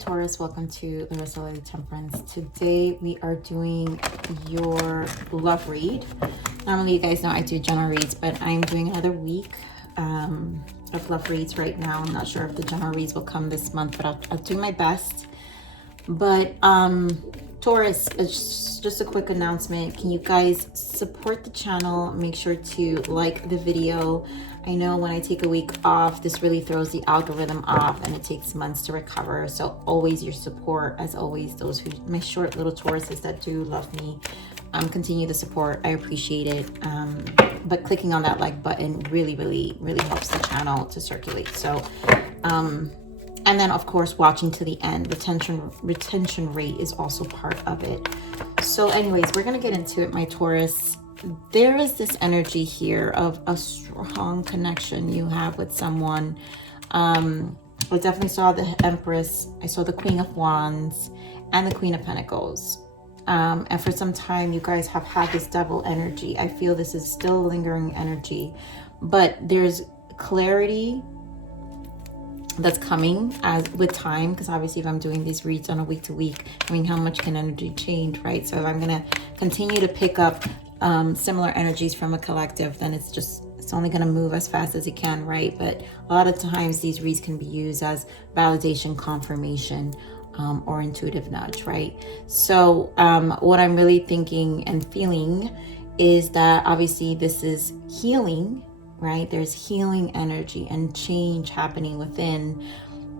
Taurus, welcome to the Tauruslovereadings Temperance. Today we are doing your love read. Normally you guys know I do general reads, but I'm doing another week of love reads right now. I'm not sure if the general reads will come this month, but I'll do my best. But Taurus, it's just a quick announcement. Can you guys support the channel? Make sure to like the video. I know when I take a week off, this really throws the algorithm off and it takes months to recover. So always your support, as always, those who, my short little Tauruses that do love me, continue the support. I appreciate it. But clicking on that like button really helps the channel to circulate. So, and then of course, watching to the end, retention rate is also part of it. So anyways, we're going to get into it, my Taurus. There is this energy here of a strong connection you have with someone. I definitely saw the Empress. I saw the Queen of Wands and the Queen of Pentacles. And for some time, you guys have had this double energy. I feel this is still lingering energy, but there's clarity that's coming as with time, because obviously if I'm doing these reads on a week to week, I mean, how much can energy change, right? So if I'm going to continue to pick up similar energies from a collective, then it's only going to move as fast as it can, right? But a lot of times these reads can be used as validation, confirmation, or intuitive nudge, right? So what I'm really thinking and feeling is that obviously this is healing, right? There's healing energy and change happening within,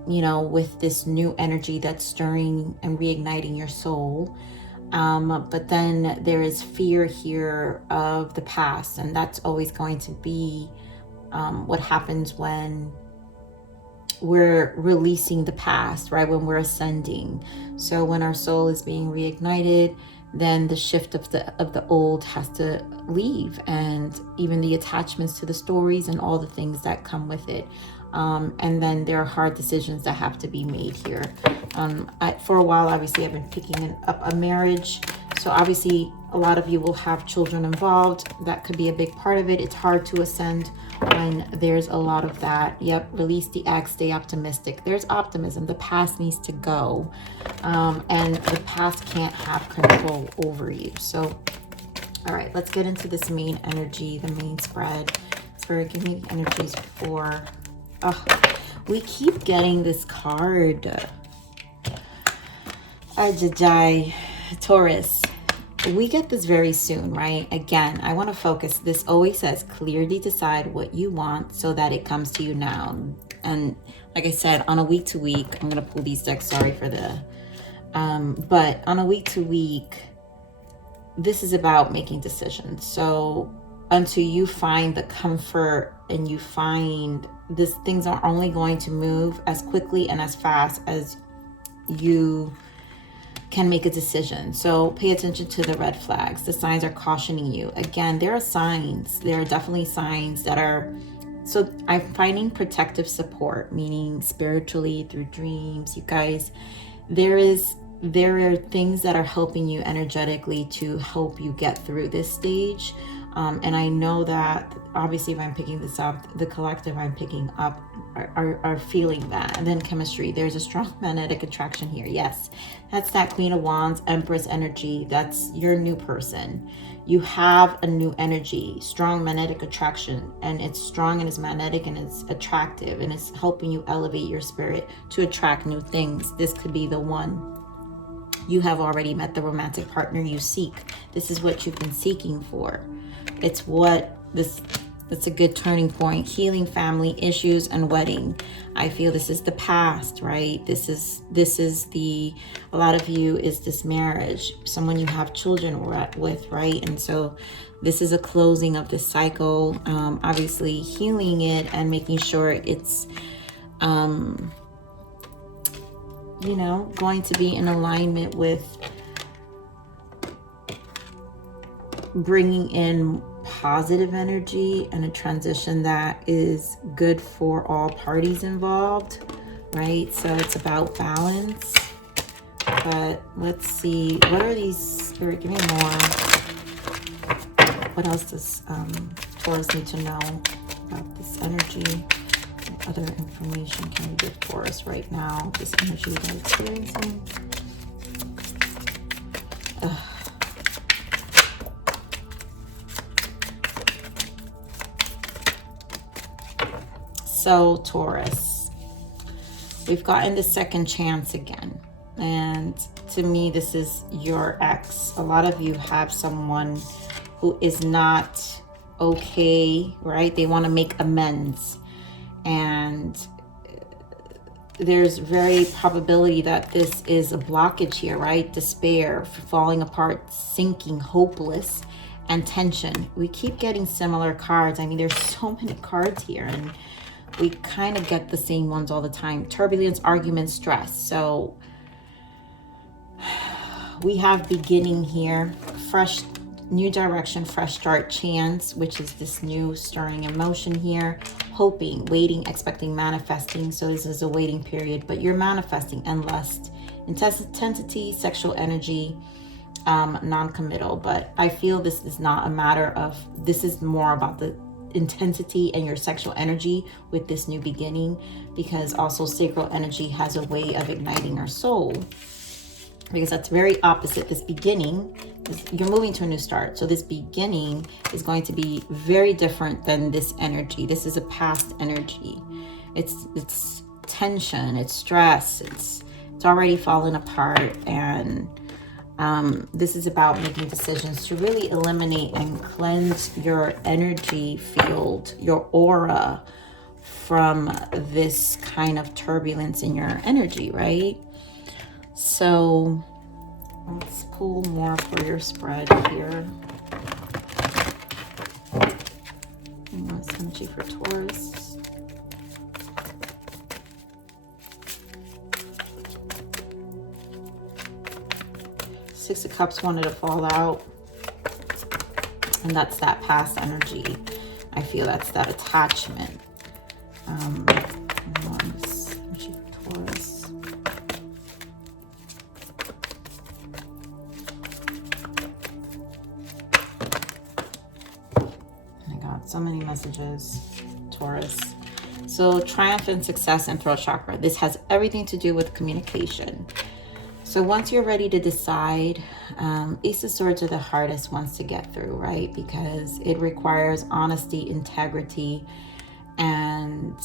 you know, with this new energy that's stirring and reigniting your soul. But then there is fear here of the past, and that's always going to be what happens when we're releasing the past, right? When we're ascending. So when our soul is being reignited, then the shift of the old has to leave, and even the attachments to the stories and all the things that come with it. And then there are hard decisions that have to be made here. For a while, obviously, I've been picking up a marriage. So obviously, a lot of you will have children involved. That could be a big part of it. It's hard to ascend when there's a lot of that. Yep, release the egg, stay optimistic. There's optimism. The past needs to go. And the past can't have control over you. So, all right, let's get into this main energy, the main spread. Spirit, give me energies for... Oh, we keep getting this card. Ajajai, Taurus. We get this very soon, right? Again, I want to focus. This always says clearly decide what you want so that it comes to you now. And like I said, on a week to week, I'm going to pull these decks. Sorry for the... but on a week to week, this is about making decisions. So until you find the comfort and you find this, things are only going to move as quickly and as fast as you can make a decision. So pay attention to the red flags. The signs are cautioning you. Again, there are signs. There are definitely signs that are... So I'm finding protective support, meaning spiritually through dreams. You guys, there are things that are helping you energetically to help you get through this stage. And I know that obviously if I'm picking this up, the collective I'm picking up are feeling that. And then chemistry, there's a strong magnetic attraction here. Yes, that's that Queen of Wands, Empress energy. That's your new person. You have a new energy, strong magnetic attraction, and it's strong and it's magnetic and it's attractive and it's helping you elevate your spirit to attract new things. This could be the one. You have already met the romantic partner you seek. This is what you've been seeking for. It's a good turning point. Healing family issues and wedding. I feel this is the past, right? This is a lot of you is this marriage, someone you have children with, right? And so this is a closing of this cycle, obviously healing it and making sure it's, you know, going to be in alignment with bringing in positive energy and a transition that is good for all parties involved, right? So it's about balance. But let's see, what are these, Spirit, give me more. What else does Taurus need to know about this energy? other information can we give for us right now? This energy they're experiencing. So Taurus, we've gotten the second chance again. And to me, this is your ex. A lot of you have someone who is not okay, right? They want to make amends. And there's very probability that this is a blockage here, right? Despair, falling apart, sinking, hopeless, and tension. We keep getting similar cards. I mean, there's so many cards here, and we kind of get the same ones all the time. Turbulence, argument, stress. So we have beginning here, fresh, new direction, fresh start, chance, which is this new stirring emotion here. Hoping, waiting, expecting, manifesting. So this is a waiting period, but you're manifesting. And lust, intensity, sexual energy, non-committal. But I feel this is not a matter of, this is more about the intensity and your sexual energy with this new beginning, because also sacral energy has a way of igniting our soul, because that's very opposite. This beginning, you're moving to a new start. So this beginning is going to be very different than this energy. This is a past energy. It's tension, it's stress, it's already fallen apart. And this is about making decisions to really eliminate and cleanse your energy field, your aura, from this kind of turbulence in your energy, right? So let's pull more for your spread here. And what's energy for Taurus? Six of Cups wanted to fall out. And that's that past energy. I feel that's that attachment. Energy for Taurus. So many messages, Taurus. So triumphant success and throat chakra. This has everything to do with communication. So once you're ready to decide, Ace of Swords are the hardest ones to get through, right? Because it requires honesty, integrity, and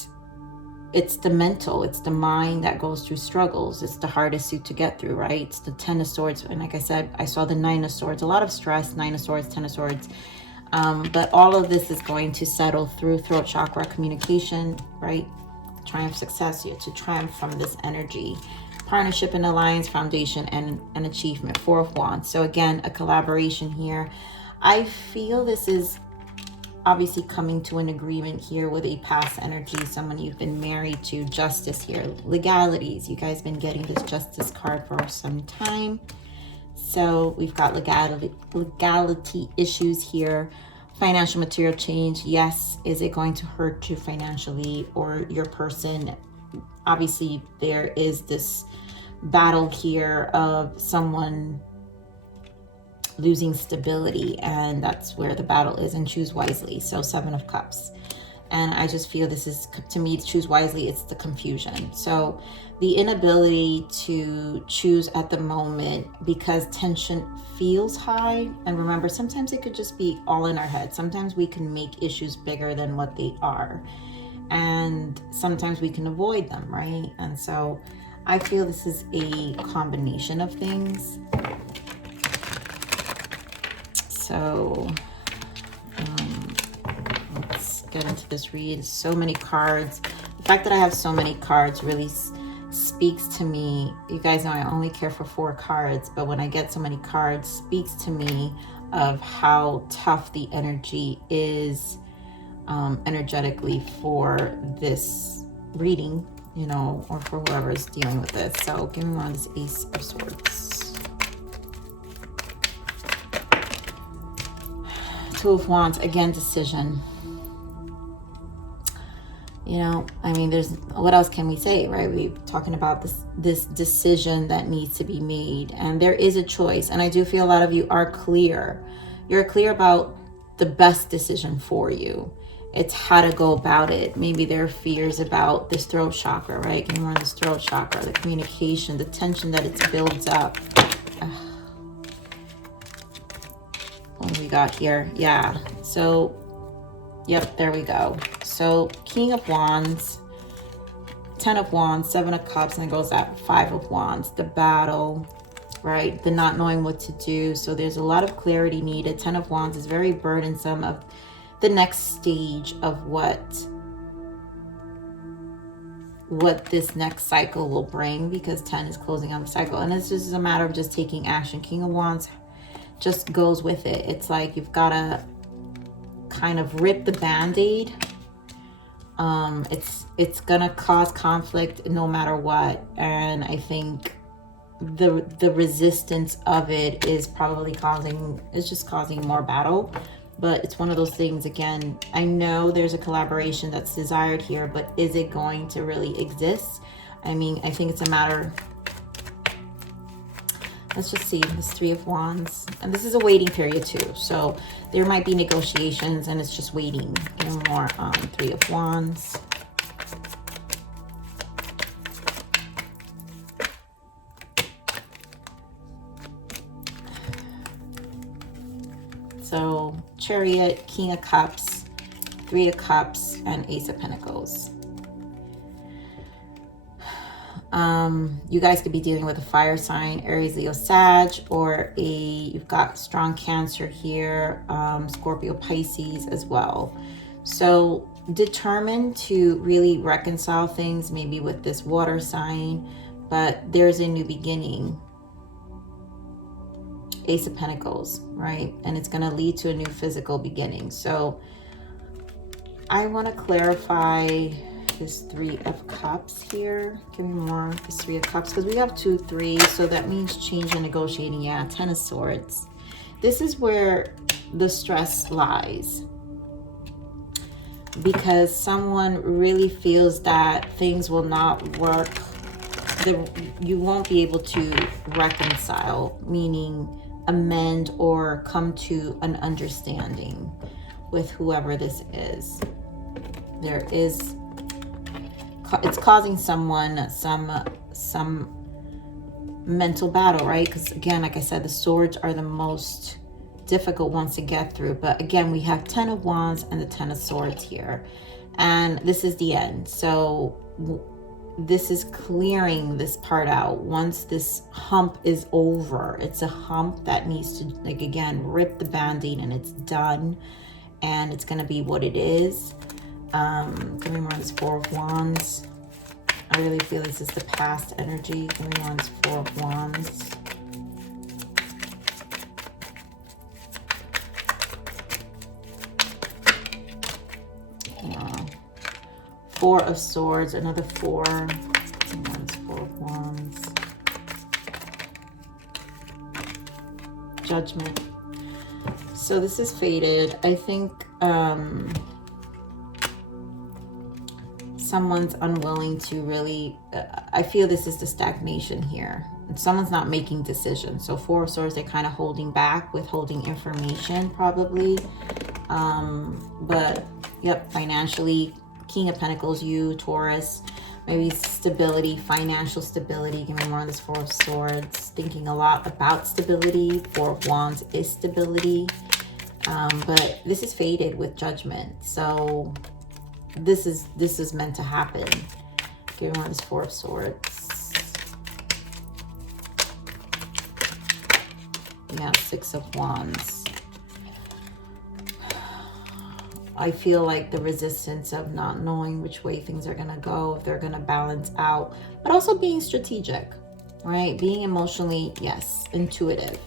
it's the mental, it's the mind that goes through struggles. It's the hardest suit to get through, right? It's the Ten of Swords. And like I said, I saw the Nine of Swords, a lot of stress, Nine of Swords, Ten of Swords. But all of this is going to settle through throat chakra, communication, right? Triumph, success, to triumph from this energy. Partnership and alliance, foundation, and an achievement. Four of Wands. So again, a collaboration here. I feel this is obviously coming to an agreement here with a past energy, someone you've been married to. Justice here. Legalities. You guys been getting this justice card for some time. So we've got legality issues here. Financial material change. Yes, is it going to hurt you financially or your person? Obviously, there is this battle here of someone losing stability, and that's where the battle is, and choose wisely. So Seven of Cups. And I just feel this is, to me, choose wisely, it's the confusion. So the inability to choose at the moment because tension feels high. And remember, sometimes it could just be all in our head. Sometimes we can make issues bigger than what they are. And sometimes we can avoid them, right? And so I feel this is a combination of things. So let's get into this read. So many cards. The fact that I have so many cards really speaks to me. You guys know I only care for 4 cards, but when I get so many cards, speaks to me of how tough the energy is energetically for this reading, you know, or for whoever is dealing with this. So give me one of this Ace of Swords. Two of Wands, again, decision. You know, I mean, what else can we say, right? We're talking about this decision that needs to be made, and there is a choice. And I do feel a lot of you are clear. You're clear about the best decision for you. it's how to go about it. Maybe there are fears about this throat chakra, right? Give me more on this throat chakra, the communication, the tension that it builds up. What do we got here? Yeah, so, yep, there we go. So King of Wands, 10 of Wands, 7 of Cups, and it goes at 5 of Wands, the battle, right? The not knowing what to do. So there's a lot of clarity needed. 10 of Wands is very burdensome of the next stage of what this next cycle will bring, because 10 is closing on the cycle. And it's just a matter of just taking action. King of Wands just goes with it. It's like you've got to kind of rip the band-aid. It's gonna cause conflict no matter what, and I think the resistance of it is probably just causing more battle. But it's one of those things, again, I know there's a collaboration that's desired here, but is it going to really exist? I mean, I think it's a matter, let's just see, this 3 of Wands, and this is a waiting period too, so there might be negotiations and it's just waiting. Give me more on 3 of Wands. So Chariot, King of Cups, 3 of Cups, and Ace of Pentacles. You guys could be dealing with a fire sign, Aries, Leo, Sag, or you've got strong Cancer here, Scorpio, Pisces as well. So determined to really reconcile things, maybe with this water sign, but there's a new beginning. Ace of Pentacles, right? And it's going to lead to a new physical beginning. So I want to clarify this 3 of Cups here. Give me more, this 3 of Cups, because we have 2, 3, so that means change and negotiating. Yeah, 10 of Swords. This is where the stress lies, because someone really feels that things will not work. You won't be able to reconcile, meaning amend or come to an understanding with whoever this is. It's causing someone some mental battle, right? Because again, like I said, the swords are the most difficult ones to get through. But again, we have 10 of Wands and the 10 of Swords here, and this is the end. So this is clearing this part out. Once this hump is over, it's a hump that needs to, like, again, rip the band-aid, and it's done, and it's going to be what it is. Give me more on this 4 of Wands. I really feel this is the past energy. Give me more on this 4 of Wands. Yeah. 4 of Swords, another 4. Give me more on this 4 of Wands. Judgment. So this is fated. I think someone's unwilling to really, I feel this is the stagnation here. Someone's not making decisions. So 4 of Swords, they're kind of holding back, withholding information probably. But yep, financially, King of Pentacles, you, Taurus, maybe stability, financial stability. Give me more on this 4 of Swords. Thinking a lot about stability. 4 of Wands is stability. But this is fated with Judgment. So this is meant to happen. Give me more on this 4 of Swords. Yeah, 6 of Wands. I feel like the resistance of not knowing which way things are going to go, if they're going to balance out, but also being strategic, right? Being emotionally, yes, intuitive.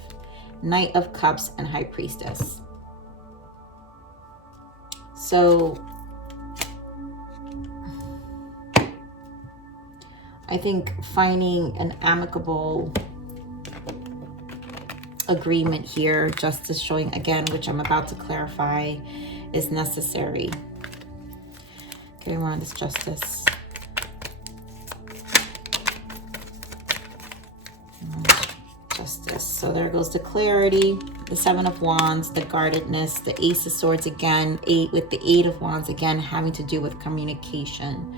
Knight of Cups and High Priestess. So I think finding an amicable agreement here, justice showing again, which I'm about to clarify, is necessary. Okay, we're on this justice. Justice. So there goes the clarity, the Seven of Wands, the guardedness, the Ace of Swords again, with the Eight of Wands again, having to do with communication.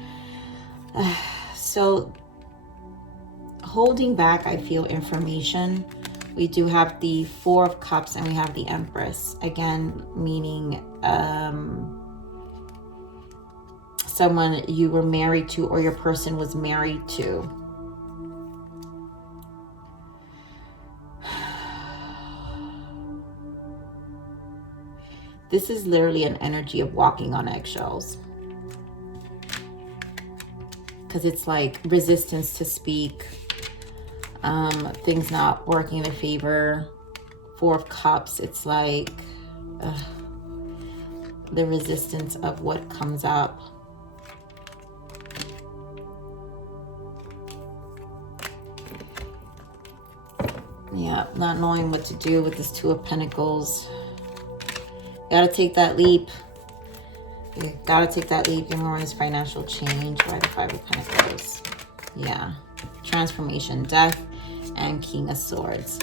So holding back, I feel, information. We do have the Four of Cups and we have the Empress. Again, meaning someone you were married to or your person was married to. This is literally an energy of walking on eggshells. Because it's like resistance to speak. Things not working in their favor. Four of Cups. It's like the resistance of what comes up. Yeah, not knowing what to do with this Two of Pentacles. Gotta take that leap. You gotta take that leap. You're more in this financial change by the Five of Pentacles. Yeah. Transformation, death, and King of Swords.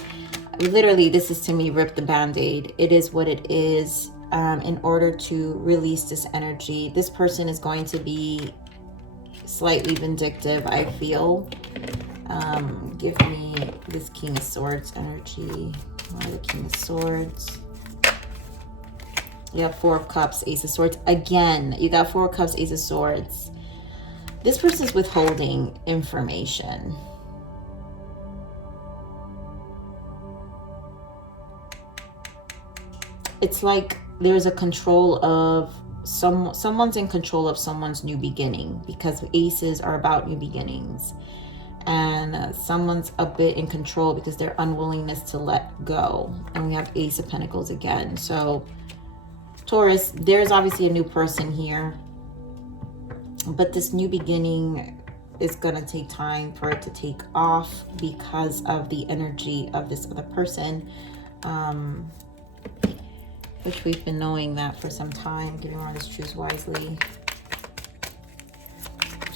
Literally, this is to me, rip the band-aid. It is what it is. In order to release this energy, this person is going to be slightly vindictive, I feel. Give me this King of Swords energy. Why the King of Swords? You have Four of Cups, Ace of Swords. Again, you got Four of Cups, Ace of Swords. This person's withholding information. It's like there's a control of someone's in control of someone's new beginning, because aces are about new beginnings. And someone's a bit in control because their unwillingness to let go. And we have Ace of Pentacles again. So Taurus, there's obviously a new person here, but this new beginning is going to take time for it to take off because of the energy of this other person, which we've been knowing that for some time. Giving more of this, choose wisely.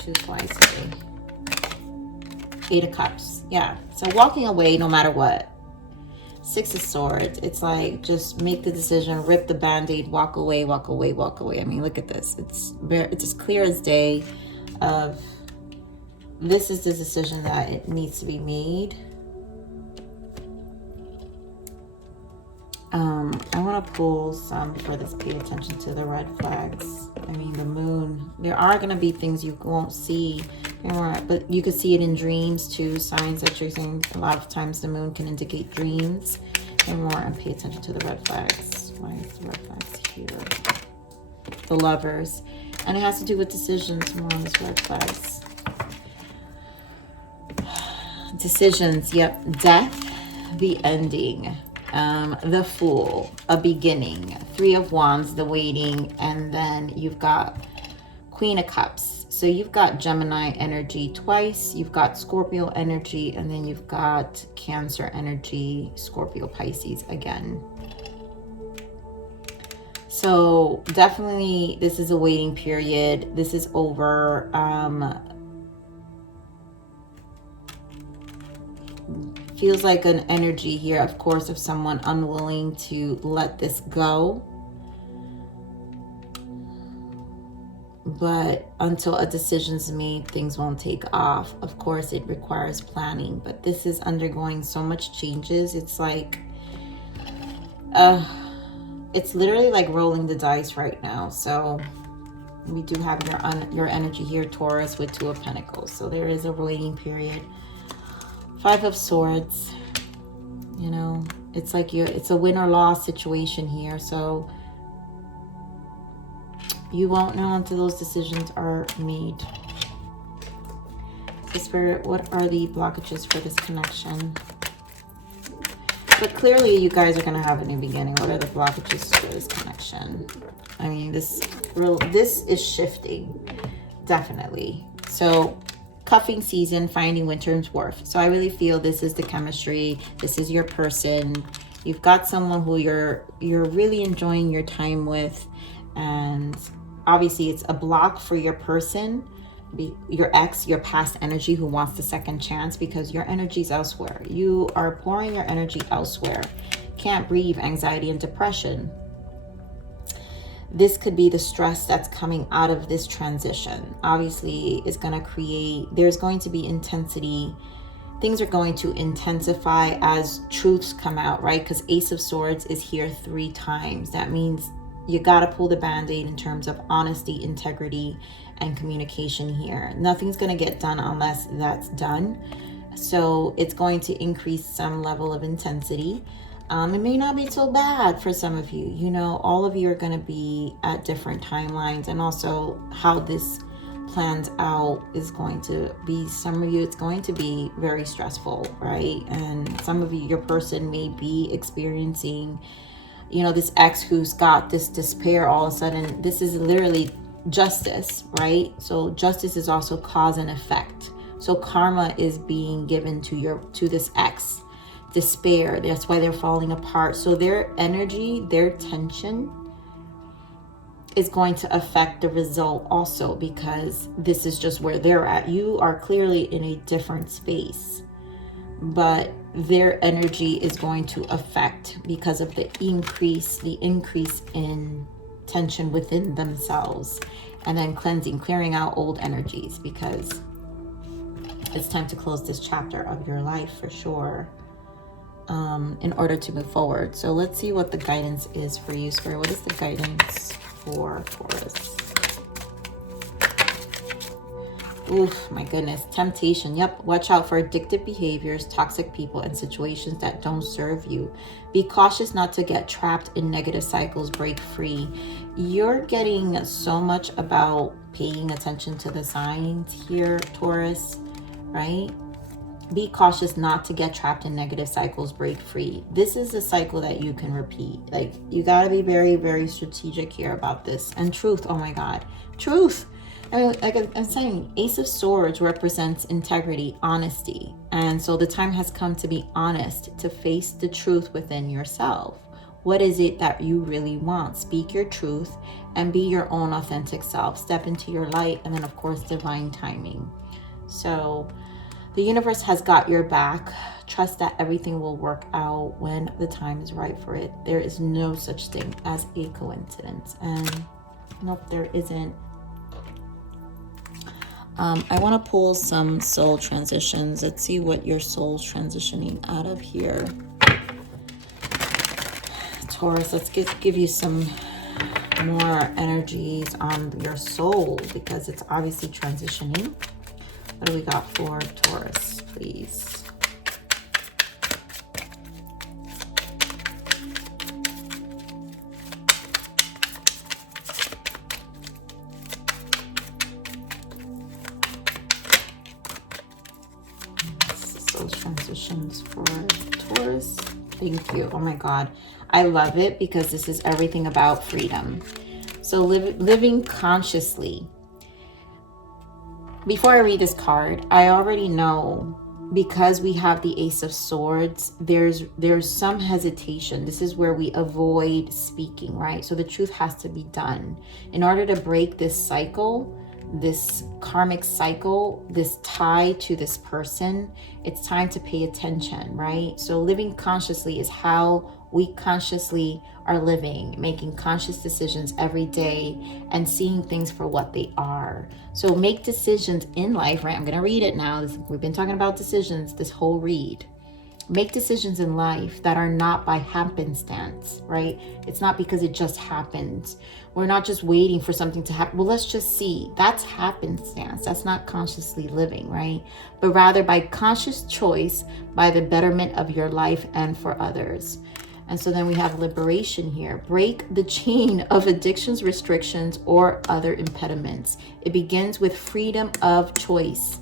Choose wisely. Eight of Cups. Yeah, so walking away no matter what. Six of Swords. It's like, just make the decision, rip the band-aid, walk away, walk away, walk away. I mean, look at this. It's as clear as day of this is the decision that it needs to be made. I want to pull some for this. Pay attention to the red flags. I mean, the moon. There are going to be things you won't see, but you could see it in dreams too. Signs that you're seeing. A lot of times the moon can indicate dreams and more. And pay attention to the red flags. Why is the red flags here? The Lovers. And it has to do with decisions. More on this red flags. Decisions. Yep. Death. The ending. The Fool, a beginning. Three of Wands, the waiting, and then you've got Queen of Cups. So you've got Gemini energy twice, you've got Scorpio energy, and then you've got Cancer energy, Scorpio, Pisces again. So definitely this is a waiting period. This is over. Feels like an energy here, of course, of someone unwilling to let this go. But until a decision's made, things won't take off. Of course, it requires planning, but this is undergoing so much changes. It's like, it's literally like rolling the dice right now. So we do have your energy here, Taurus, with Two of Pentacles. So there is a waiting period. Five of Swords, you know, it's like it's a win or loss situation here. So you won't know until those decisions are made. So Spirit, what are the blockages for this connection? But clearly you guys are going to have a new beginning. What are the blockages for this connection? I mean, this is shifting, definitely. So cuffing season, finding winter's worth. So I really feel this is the chemistry. This is your person. You've got someone who you're really enjoying your time with, and obviously it's a block for your person your ex, your past energy who wants the second chance, because your energy's elsewhere. You are pouring your energy elsewhere. Can't breathe, anxiety and depression. This could be the stress that's coming out of this transition. Obviously, it's going to create, there's going to be intensity. Things are going to intensify as truths come out, right? Because Ace of Swords is here 3 times. That means you got to pull the band-aid in terms of honesty, integrity, and communication here. Nothing's going to get done unless that's done. So it's going to increase some level of intensity. It may not be so bad for some of you. You know, all of you are going to be at different timelines, and also how this plans out is going to be, some of you, it's going to be very stressful, right? And some of you, your person may be experiencing, you know, this ex who's got this despair all of a sudden. This is literally justice, right? So justice is also cause and effect. So karma is being given to this ex. Despair, that's why they're falling apart. So their energy, their tension is going to affect the result also, because this is just where they're at. You are clearly in a different space, but their energy is going to affect because of the increase in tension within themselves. And then cleansing, clearing out old energies, because it's time to close this chapter of your life for sure, in order to move forward. So let's see what the guidance is for you, Spirit. What is the guidance for Taurus? Oof, my goodness. Temptation. Yep. Watch out for addictive behaviors, toxic people, and situations that don't serve you. Be cautious not to get trapped in negative cycles. Break free. You're getting so much about paying attention to the signs here, Taurus, right? Be cautious not to get trapped in negative cycles. Break free. This is a cycle that you can repeat. Like, you got to be very, very strategic here about this. And truth. Oh my God. Truth. I mean, like I'm saying, Ace of Swords represents integrity, honesty. And so the time has come to be honest, to face the truth within yourself. What is it that you really want? Speak your truth and be your own authentic self. Step into your light, and then of course, divine timing. So the universe has got your back. Trust that everything will work out when the time is right for it. There is no such thing as a coincidence. And nope, there isn't. I want to pull some soul transitions. Let's see what your soul's transitioning out of here. Taurus, let's give you some more energies on your soul, because it's obviously transitioning. What do we got for Taurus, please? Those transitions for Taurus. Thank you. Oh my God. I love it, because this is everything about freedom. So living consciously. Before I read this card, I already know, because we have the Ace of Swords, there's some hesitation. This is where we avoid speaking, right? So the truth has to be done. In order to break this cycle, this karmic cycle, this tie to this person, it's time to pay attention, right? So living consciously is how we consciously are living, making conscious decisions every day and seeing things for what they are. So make decisions in life, right? I'm going to read it now. We've been talking about decisions this whole read. Make decisions in life that are not by happenstance, right? It's not because it just happens. We're not just waiting for something to happen. Well, let's just see. That's happenstance. That's not consciously living, right? But rather by conscious choice, by the betterment of your life and for others. And so then we have liberation here. Break the chain of addictions, restrictions, or other impediments. It begins with freedom of choice.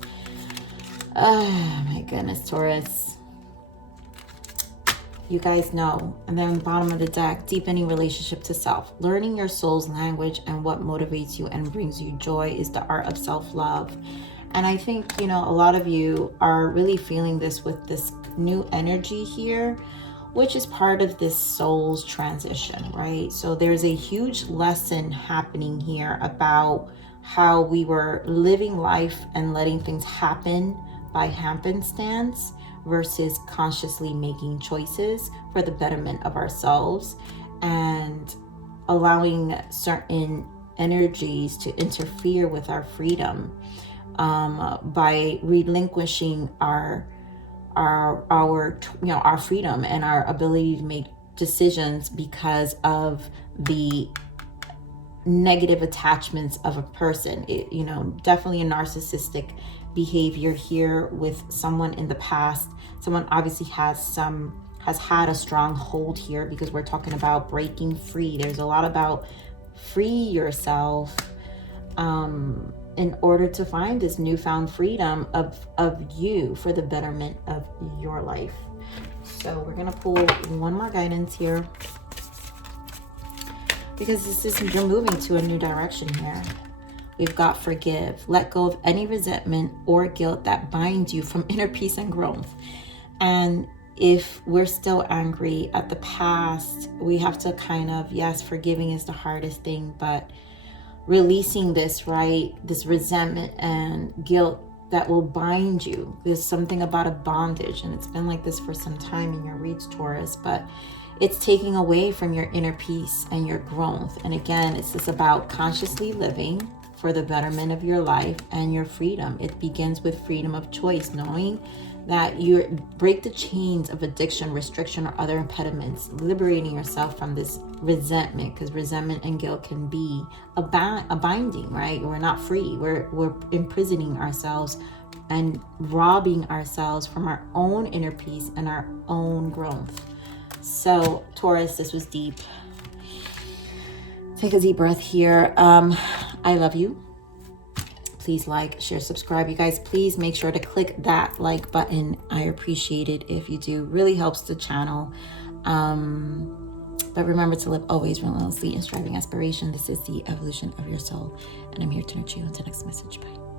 Oh my goodness, Taurus. You guys know. And then bottom of the deck, deepening relationship to self. Learning your soul's language and what motivates you and brings you joy is the art of self-love. And I think, you know, a lot of you are really feeling this with this new energy here, which is part of this soul's transition, right? So there's a huge lesson happening here about how we were living life and letting things happen by happenstance versus consciously making choices for the betterment of ourselves and allowing certain energies to interfere with our freedom by relinquishing our freedom and our ability to make decisions because of the negative attachments of a person. Definitely a narcissistic behavior here with someone in the past. Someone obviously has had a strong hold here, because we're talking about breaking free. There's a lot about free yourself in order to find this newfound freedom of you for the betterment of your life. So we're gonna pull one more guidance here, because you're moving to a new direction here. We've got forgive. Let go of any resentment or guilt that binds you from inner peace and growth. And if we're still angry at the past, we have to yes, forgiving is the hardest thing, but releasing this, right? This resentment and guilt that will bind you. There's something about a bondage, and it's been like this for some time in your reads, Taurus, but it's taking away from your inner peace and your growth. And again, it's just about consciously living for the betterment of your life and your freedom. It begins with freedom of choice, knowing that you break the chains of addiction, restriction, or other impediments, liberating yourself from this resentment, because resentment and guilt can be a binding, right? We're not free. We're imprisoning ourselves and robbing ourselves from our own inner peace and our own growth. So Taurus, this was deep. Take a deep breath here. I love you. Please like, share, subscribe. You guys, please make sure to click that like button. I appreciate it if you do. Really helps the channel. But remember to live always relentlessly in striving aspiration. This is the evolution of your soul. And I'm here to nurture you. Until next message. Bye.